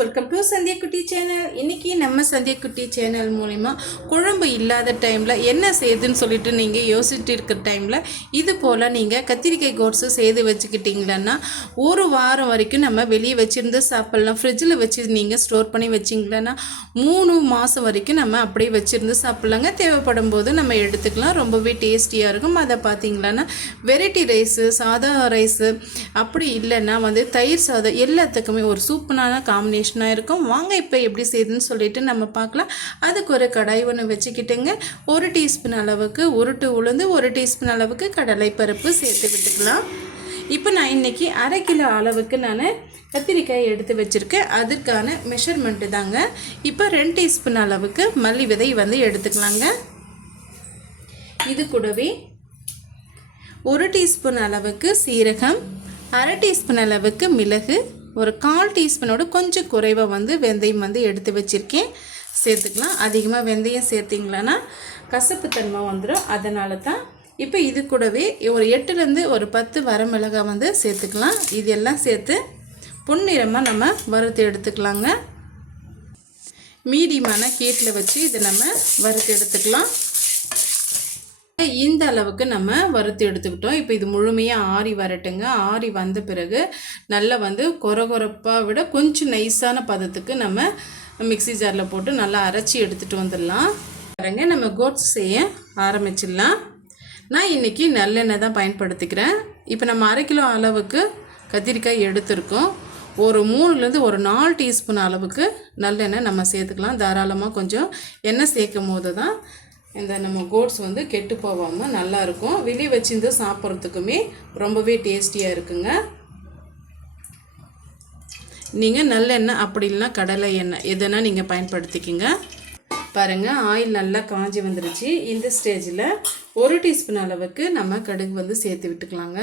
Welcome to Sandhya குட்டி channel இன்னைக்கு நம்ம சந்தியா குட்டி சேனல் மூலிமா குழம்பு இல்லாத டைமில் என்ன செய்யுதுன்னு சொல்லிட்டு நீங்கள் யோசிச்சுட்டு இருக்கிற டைமில் இது போல் நீங்கள் கத்திரிக்காய் கோட்ஸு செய்து வச்சுக்கிட்டிங்களன்னா ஒரு வாரம் வரைக்கும் நம்ம வெளியே வச்சுருந்து சாப்பிட்லாம். ஃப்ரிட்ஜில் வச்சு நீங்கள் ஸ்டோர் பண்ணி வச்சிங்களன்னா மூணு மாதம் வரைக்கும் நம்ம அப்படியே வச்சுருந்து சாப்பிட்லாங்க. தேவைப்படும் போது நம்ம எடுத்துக்கலாம். ரொம்பவே டேஸ்டியாக இருக்கும். அதை பார்த்தீங்களன்னா வெரைட்டி ரைஸு சாதா ரைஸு அப்படி இல்லைன்னா வந்து தயிர் சாதம் எல்லாத்துக்குமே ஒரு சூப்பரான காம்பினேஷனாக இருக்கும். வாங்க இப்போ எப்படி செய்யுதுன்னு சொல்லிட்டு நம்ம பார்க்கலாம். அதுக்கு ஒரு கடாய் ஒன்று வச்சுக்கிட்டுங்க. ஒரு டீஸ்பூன் அளவுக்கு உருட்டு உளுந்து ஒரு டீஸ்பூன் அளவுக்கு கடலை பருப்பு சேர்த்து விட்டுக்கலாம். இப்போ நான் இன்னைக்கு அரை கிலோ அளவுக்கு நான் கத்திரிக்காய் எடுத்து வச்சுருக்கேன். அதுக்கான மெஷர்மெண்ட்டு தாங்க. இப்போ ரெண்டு டீஸ்பூன் அளவுக்கு மல்லி விதை வந்து எடுத்துக்கலாங்க. இது கூடவே ஒரு டீஸ்பூன் அளவுக்கு சீரகம் அரை டீஸ்பூன் அளவுக்கு மிளகு ஒரு கால் டீஸ்பூனோட கொஞ்சம் குறைவாக வந்து வெந்தயம் வந்து எடுத்து வச்சுருக்கேன். சேர்த்துக்கலாம். அதிகமாக வெந்தயம் சேர்த்திங்களான்னா கசப்புத்தன்மை வந்துடும் அதனால தான் இப்போ இது கூடவே ஒரு எட்டுலேருந்து ஒரு பத்து வரமிளகாய் வந்து சேர்த்துக்கலாம். இது எல்லாம் சேர்த்து பொன்னிறமாக நம்ம வறுத்து எடுத்துக்கலாங்க. மீடியமான கீட்டில் வச்சு இதை நம்ம வறுத்து எடுத்துக்கலாம். இந்த அளவுக்கு நம்ம வறுத்து எடுத்துக்கிட்டோம். இப்போ இது முழுமையாக ஆறி வரட்டுங்க. ஆறி வந்த பிறகு நல்லா வந்து கொரகொரப்பாக விட கொஞ்சம் நைஸான பதத்துக்கு நம்ம மிக்ஸி ஜாரில் போட்டு நல்லா அரைச்சி எடுத்துகிட்டு வந்துடலாம். பாருங்க நம்ம கோட்ஸ் செய்ய ஆரம்பிச்சிடலாம். நான் இன்றைக்கி நல்லெண்ணெய் தான் பயன்படுத்திக்கிறேன். இப்போ நம்ம அரை கிலோ அளவுக்கு கத்திரிக்காய் எடுத்திருக்கோம். ஒரு மூணுலேருந்து ஒரு நாலு டீஸ்பூன் அளவுக்கு நல்லெண்ணெய் நம்ம சேர்த்துக்கலாம். தாராளமாக கொஞ்சம் எண்ணெய் சேர்க்கும் போது தான் இந்த நம்ம கோட்ஸ் வந்து கெட்டு போகாமல் நல்லாயிருக்கும் வெளியே வச்சிருந்து சாப்பிட்றதுக்குமே ரொம்பவே டேஸ்டியாக இருக்குங்க. நீங்கள் நல்லெண்ணெய் அப்படி இல்லைன்னா கடலை எண்ணெய் எதுனா நீங்கள் பயன்படுத்திக்கிங்க. பாருங்கள் ஆயில் நல்லா காஞ்சி வந்துருச்சு. இந்த ஸ்டேஜில் ஒரு டீஸ்பூன் அளவுக்கு நம்ம கடுகு வந்து சேர்த்து விட்டுக்கலாங்க.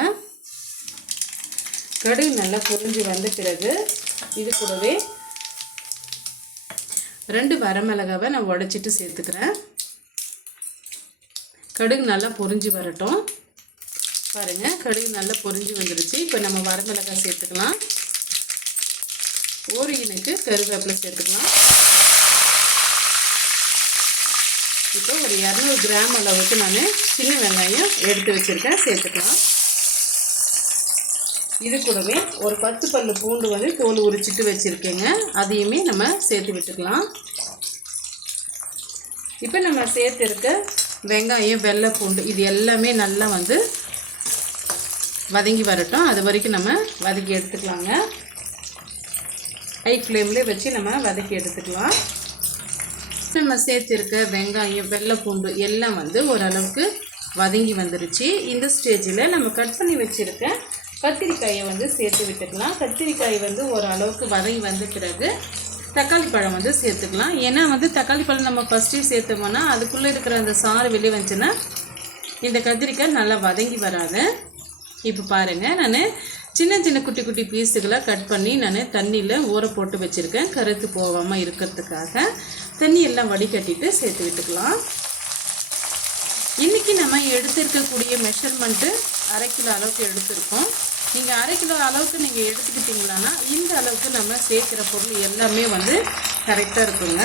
கடுகு நல்லா பொரிஞ்சு வந்த பிறகு இது கூடவே ரெண்டு வரமிளகாவை நான் உடச்சிட்டு சேர்த்துக்கிறேன். கடுகு நல்லா பொரிஞ்சு வரட்டும். பாருங்கள் கடுகு நல்லா பொரிஞ்சு வந்துருச்சு. இப்போ நம்ம வரமிளகாய் சேர்த்துக்கலாம். ஒரு இனுக்கு கருவேப்பிலை சேர்த்துக்கலாம். இப்போ ஒரு இரநூறு கிராம் அளவுக்கு நான் சின்ன வெங்காயம் எடுத்து வச்சுருக்கேன். சேர்த்துக்கலாம். இது கூடவே ஒரு பத்து பல்லு பூண்டு வந்து தோல் உரிச்சிட்டு வச்சுருக்கேங்க. அதையுமே நம்ம சேர்த்து விட்டுக்கலாம். இப்போ நம்ம சேர்த்துருக்க வெங்காயம் வெள்ளை பூண்டு இது எல்லாமே நல்லா வந்து வதங்கி வரட்டும். அது வரைக்கும் நம்ம வதக்கி எடுத்துக்கலாங்க. ஹை ஃப்ளேம்லேயே வச்சு நம்ம வதக்கி எடுத்துக்கலாம். நம்ம சேர்த்துருக்க வெங்காயம் வெள்ளை பூண்டு எல்லாம் வந்து ஓரளவுக்கு வதங்கி வந்துருச்சு. இந்த ஸ்டேஜில் நம்ம கட் பண்ணி வச்சுருக்க கத்திரிக்காயை வந்து சேர்த்து விட்டுக்கலாம். கத்திரிக்காய் வந்து ஓரளவுக்கு வதங்கி வந்த பிறகு தக்காளி பழம் வந்து சேர்த்துக்கலாம். ஏன்னா வந்து தக்காளி பழம் நம்ம ஃபஸ்ட்டே சேர்த்தோம்னா அதுக்குள்ளே இருக்கிற அந்த சாறு வெளியே வந்துச்சுன்னா இந்த கத்திரிக்காய் நல்லா வதங்கி வராது. இப்போ பாருங்கள் நான் சின்ன சின்ன குட்டி குட்டி பீஸுகளாக கட் பண்ணி நான் தண்ணியில் ஊற போட்டு வச்சுருக்கேன். கருத்து போகாமல் இருக்கிறதுக்காக தண்ணி எல்லாம் வடிகட்டிட்டு சேர்த்து விட்டுக்கலாம். எடுத்திருக்கக்கூடிய மெஷர்மெண்ட்டு அரை கிலோ அளவுக்கு எடுத்திருக்கோம். நீங்கள் அரை கிலோ அளவுக்கு நீங்கள் எடுத்துக்கிட்டிங்களான்னா இந்த அளவுக்கு நம்ம சேர்க்குற பொருள் எல்லாமே வந்து கரெக்டாக இருக்குங்க.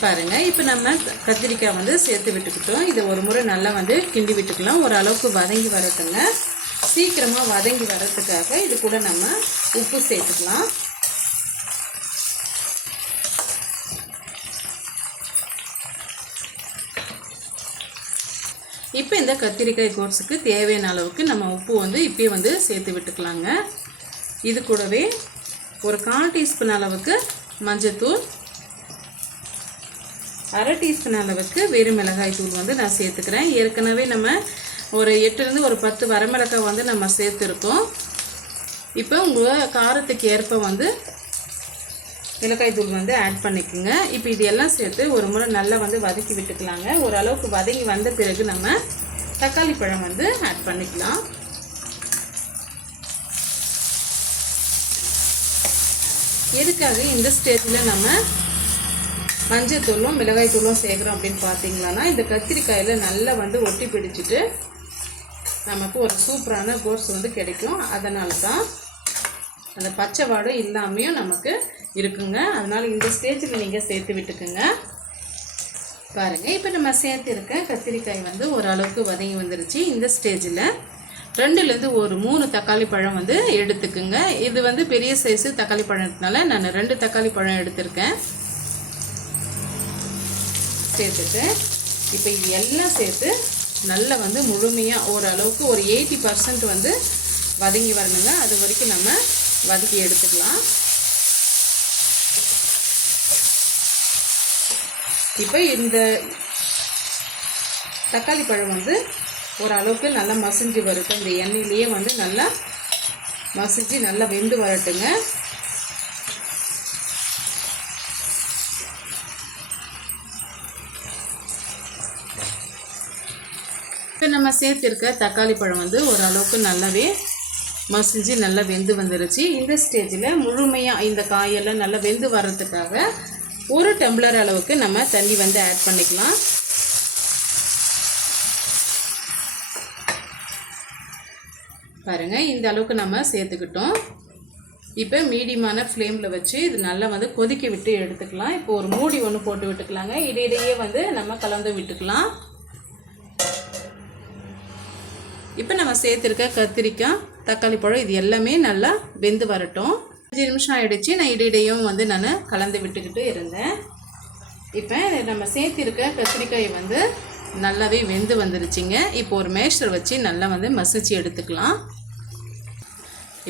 பாருங்கள் இப்போ நம்ம கத்திரிக்காய் வந்து சேர்த்து விட்டுக்கிட்டோம். இதை ஒரு முறை நல்லா வந்து கிண்டி விட்டுக்கலாம். ஒரு அளவுக்கு வதங்கி வரட்டுங்க. சீக்கிரமாக வதங்கி வர்றதுக்காக இது கூட நம்ம உப்பு சேர்த்துக்கலாம். இந்த கத்திரிக்காய் கோட்ஸுக்கு தேவையான அளவுக்கு நம்ம உப்பு வந்து இப்பயே வந்து சேர்த்து விட்டுக்கலாங்க. இது கூடவே ஒரு கால் டீஸ்பூன் அளவுக்கு மஞ்சத்தூள் அரை டீஸ்பூன் அளவுக்கு வெறும் மிளகாய் தூள் வந்து நான் சேர்த்துக்கிறேன். ஏற்கனவே நம்ம ஒரு எட்டுலேருந்து ஒரு பத்து வரமிளகாய் வந்து நம்ம சேர்த்துருக்கோம். இப்போ உங்கள் காரத்துக்கு ஏற்ப வந்து மிளகாய் தூள் வந்து ஆட் பண்ணிக்கோங்க. இப்போ இது எல்லாம் சேர்த்து ஒரு முறை நல்லா வந்து வதக்கி விட்டுக்கலாங்க. ஓரளவுக்கு வதங்கி வந்த பிறகு நம்ம தக்காளி பழம் வந்து ஆட் பண்ணிக்கலாம். எதுக்காக இந்த ஸ்டேஜில் நம்ம மஞ்சத்தூளும் மிளகாய் தூளும் சேர்க்குறோம் அப்படின்னு பார்த்தீங்களான்னா இந்த கத்திரிக்காயில் நல்லா வந்து ஒட்டி பிடிச்சிட்டு நமக்கு ஒரு சூப்பரான கோர்ஸ் வந்து கிடைக்கும். அதனால தான் அந்த பச்சை வாடை இல்லாமையும் நமக்கு இருக்குங்க. அதனால் இந்த ஸ்டேஜில் நீங்கள் சேர்த்து விட்டுக்குங்க. பாருங்கள் இப்போ நம்ம சேர்த்துருக்க கத்திரிக்காய் வந்து ஓரளவுக்கு வதங்கி வந்துருச்சு. இந்த ஸ்டேஜில் ரெண்டுலேருந்து ஒரு மூணு தக்காளி பழம் வந்து எடுத்துக்குங்க. இது வந்து பெரிய சைஸு தக்காளி பழத்தினால நான் ரெண்டு தக்காளி பழம் எடுத்திருக்கேன். சேர்த்துட்டு இப்போ இது எல்லாம் சேர்த்து நல்லா வந்து முழுமையாக ஓரளவுக்கு ஒரு எயிட்டி பர்சன்ட் வந்து வதங்கி வரணுங்க. அது வரைக்கும் நம்ம வதக்கி எடுத்துக்கலாம். இப்போ இந்த தக்காளி பழம் வந்து ஓரளவுக்கு நல்லா மசிஞ்சு வரட்டும் இந்த எண்ணெயிலேயே வந்து நல்லா மசிஞ்சு நல்லா வெந்து வரட்டுங்க. இப்போ நம்ம சேர்த்துருக்க தக்காளி பழம் வந்து ஓரளவுக்கு நல்லாவே மசிஞ்சு நல்லா வெந்து வந்துருச்சு. இந்த ஸ்டேஜில் முழுமையாக இந்த காயெல்லாம் நல்லா வெந்து வர்றதுக்காக ஒரு டம்ளர் அளவுக்கு நம்ம தண்ணி வந்து ஆட் பண்ணிக்கலாம். பாருங்கள் இந்த அளவுக்கு நம்ம சேர்த்துக்கிட்டோம். இப்போ மீடியமான ஃப்ளேமில் வச்சு இது நல்லா வந்து கொதிக்க விட்டு எடுத்துக்கலாம். இப்போ ஒரு மூடி ஒன்று போட்டு விட்டுக்கலாங்க. இடையிடையே வந்து நம்ம கலந்து விட்டுக்கலாம். இப்போ நம்ம சேர்த்துருக்க கத்திரிக்காய் தக்காளி பழம் இது எல்லாமே நல்லா வெந்து வரட்டும். அஞ்சு நிமிஷம் ஆகிடுச்சு நான் இடையிடையும் வந்து நான் கலந்து விட்டுக்கிட்டு இருந்தேன். இப்போ நம்ம சேர்த்திருக்க கத்திரிக்காய் வந்து நல்லாவே வெந்து வந்துருச்சுங்க. இப்போ ஒரு மேஷர் வச்சு நல்லா வந்து மசிச்சு எடுத்துக்கலாம்.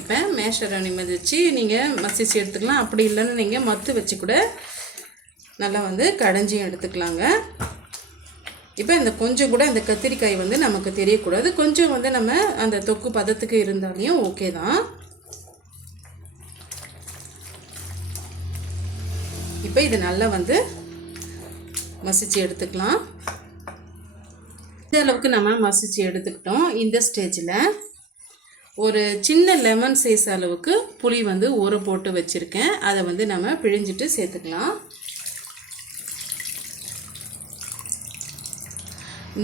இப்போ மேஷரை நிமிதிச்சு நீங்கள் மசிச்சு எடுத்துக்கலாம். அப்படி இல்லைன்னு நீங்கள் மத்து வச்சு கூட நல்லா வந்து கடைஞ்சியும் எடுத்துக்கலாங்க. இப்போ இந்த கொஞ்சம் கூட இந்த கத்திரிக்காய் வந்து நமக்கு தெரியக்கூடாது. கொஞ்சம் வந்து நம்ம அந்த தொக்கு பதத்துக்கு இருந்தாலையும் ஓகே தான். இப்போ இது நல்லா வந்து மசிச்சு எடுத்துக்கலாம். இந்த அளவுக்கு நம்ம மசிச்சு எடுத்துக்கிட்டோம். இந்த ஸ்டேஜில் ஒரு சின்ன லெமன் சைஸ் அளவுக்கு புளி வந்து ஊற போட்டு வச்சுருக்கேன். அதை வந்து நம்ம பிழிஞ்சிட்டு சேர்த்துக்கலாம்.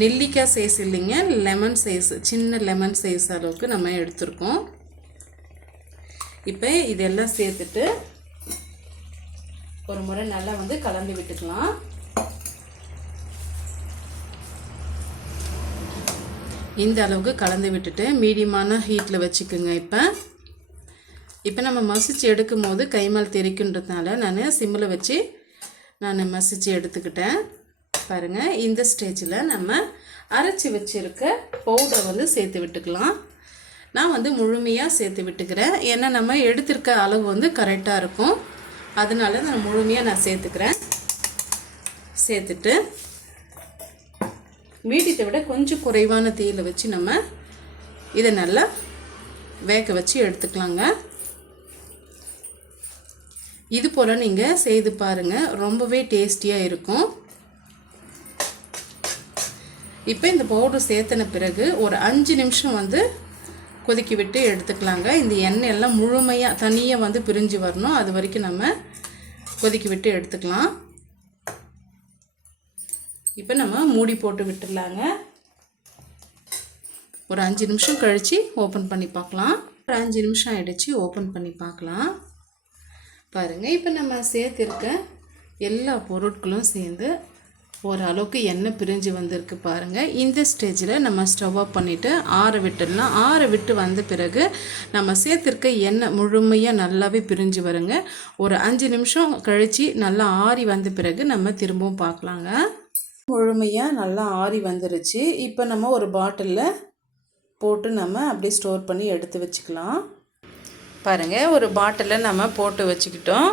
நெல்லிக்காய் சைஸ் இல்லைங்க. லெமன் சைஸ் சின்ன லெமன் சைஸ் அளவுக்கு நம்ம எடுத்திருக்கோம். இப்போ இதெல்லாம் சேர்த்துட்டு ஒரு முறை நல்லா வந்து கலந்து விட்டுக்கலாம். இந்த அளவுக்கு கலந்து விட்டுட்டு மீடியமான ஹீட்டில் வச்சுக்கோங்க இப்போ. இப்போ நம்ம மசிச்சு எடுக்கும் போது கைமால் தெரிக்குன்றதுனால நான் சிம்மில் வச்சு நான் மசிச்சு எடுத்துக்கிட்டேன். பாருங்கள் இந்த ஸ்டேஜில் நம்ம அரைச்சி வச்சுருக்க பவுடரை வந்து சேர்த்து விட்டுக்கலாம். நான் வந்து முழுமையாக சேர்த்து விட்டுக்கிறேன். ஏன்னா நம்ம எடுத்திருக்க அளவு வந்து கரெக்டாக இருக்கும். அதனால நான் முழுமையாக நான் சேர்த்துக்கிறேன். சேர்த்துட்டு மீடியத்தை விட கொஞ்சம் குறைவான தீயில் வச்சு நம்ம இதை நல்லா வேக வச்சு எடுத்துக்கலாங்க. இது போல் நீங்கள் செய்து பாருங்கள் ரொம்பவே டேஸ்டியாக இருக்கும். இப்போ இந்த பவுடர் சேர்த்தன பிறகு ஒரு அஞ்சு நிமிஷம் வந்து கொதிக்க விட்டு எடுத்துக்கலாங்க. இந்த எண்ணெய் எல்லாம் முழுமையாக தனியாக வந்து பிரிஞ்சு வரணும். அது வரைக்கும் நம்ம கொதிக்க விட்டு எடுத்துக்கலாம். இப்போ நம்ம மூடி போட்டு விட்டுடலாங்க. ஒரு அஞ்சு நிமிஷம் கழித்து ஓப்பன் பண்ணி பார்க்கலாம். ஒரு அஞ்சு நிமிஷம் ஆகிடுச்சு ஓப்பன் பண்ணி பார்க்கலாம். பாருங்கள் இப்போ நம்ம சேர்த்துருக்க எல்லா பொருட்களும் சேர்ந்து ஓரளவுக்கு எண்ணெய் பிரிஞ்சு வந்திருக்கு பாருங்கள் இந்த ஸ்டேஜில் நம்ம ஸ்டவ் ஆஃப் பண்ணிவிட்டு ஆற விட்டுடலாம். ஆற விட்டு வந்த பிறகு நம்ம சேர்த்துருக்க எண்ணெய் முழுமையாக நல்லாவே பிரிஞ்சு வருங்க. ஒரு அஞ்சு நிமிஷம் கழித்து நல்லா ஆறி வந்த பிறகு நம்ம திரும்பவும் பார்க்கலாங்க. முழுமையாக நல்லா ஆறி வந்துருச்சு. இப்போ நம்ம ஒரு பாட்டிலில் போட்டு நம்ம அப்படியே ஸ்டோர் பண்ணி எடுத்து வச்சுக்கலாம். பாருங்கள் ஒரு பாட்டிலில் நம்ம போட்டு வச்சுக்கிட்டோம்.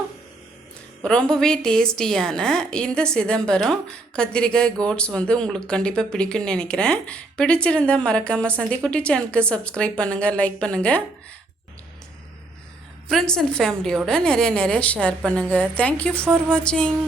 ரொம்பவே டேஸ்டியான இந்த சிதம்பரம் கத்திரிக்காய் கோட்ஸ் வந்து உங்களுக்கு கண்டிப்பாக பிடிக்கும்னு நினைக்கிறேன். பிடிச்சிருந்தால் மறக்காமல் சந்திக்குட்டி சேனலுக்கு சப்ஸ்கிரைப் பண்ணுங்கள் லைக் பண்ணுங்கள் ஃப்ரெண்ட்ஸ் அண்ட் ஃபேமிலியோட நிறைய நிறைய ஷேர் பண்ணுங்கள் தேங்க்யூ ஃபார் வாட்சிங்